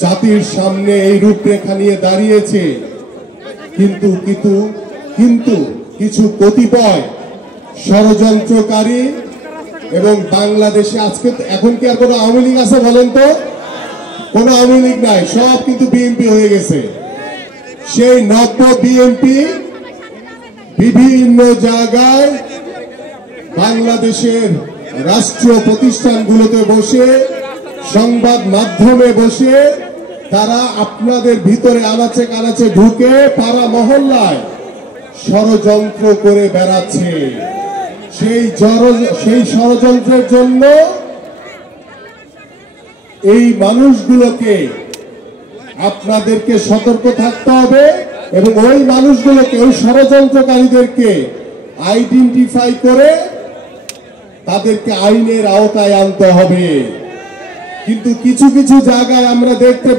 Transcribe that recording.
জাতির সামনে এই রূপরেখা নিয়ে দাঁড়িয়েছে, কিন্তু কিন্তু কিন্তু কিছু কতিপয় ষড়যন্ত্রকারী এবং বাংলাদেশে আজকে এখন কি আর কোনো আওয়ামী লীগ আছে বলেন তো? কোনো আওয়ামী লীগ নাই, সব কিন্তু বিএনপি হয়ে গেছে। সেই নব্য বিএনপি বিভিন্ন জায়গায় বাংলাদেশের রাষ্ট্রীয় প্রতিষ্ঠানগুলোতে বসে, সংবাদ মাধ্যমে বসে তারা আপনাদের ভিতরে আনাচে কানাচে ঢুকে পাড়া মহল্লায় ষড়যন্ত্র করে বেড়াচ্ছে। সেই ষড়যন্ত্রের জন্য এই মানুষগুলোকে আপনাদেরকে সতর্ক থাকতে হবে এবং ওই মানুষগুলোকে, ওই ষড়যন্ত্রকারীদেরকে আইডেন্টিফাই করে তাদেরকে আইনের আওতায় আনতে হবে। কিন্তু কিছু কিছু জায়গায় আমরা দেখতে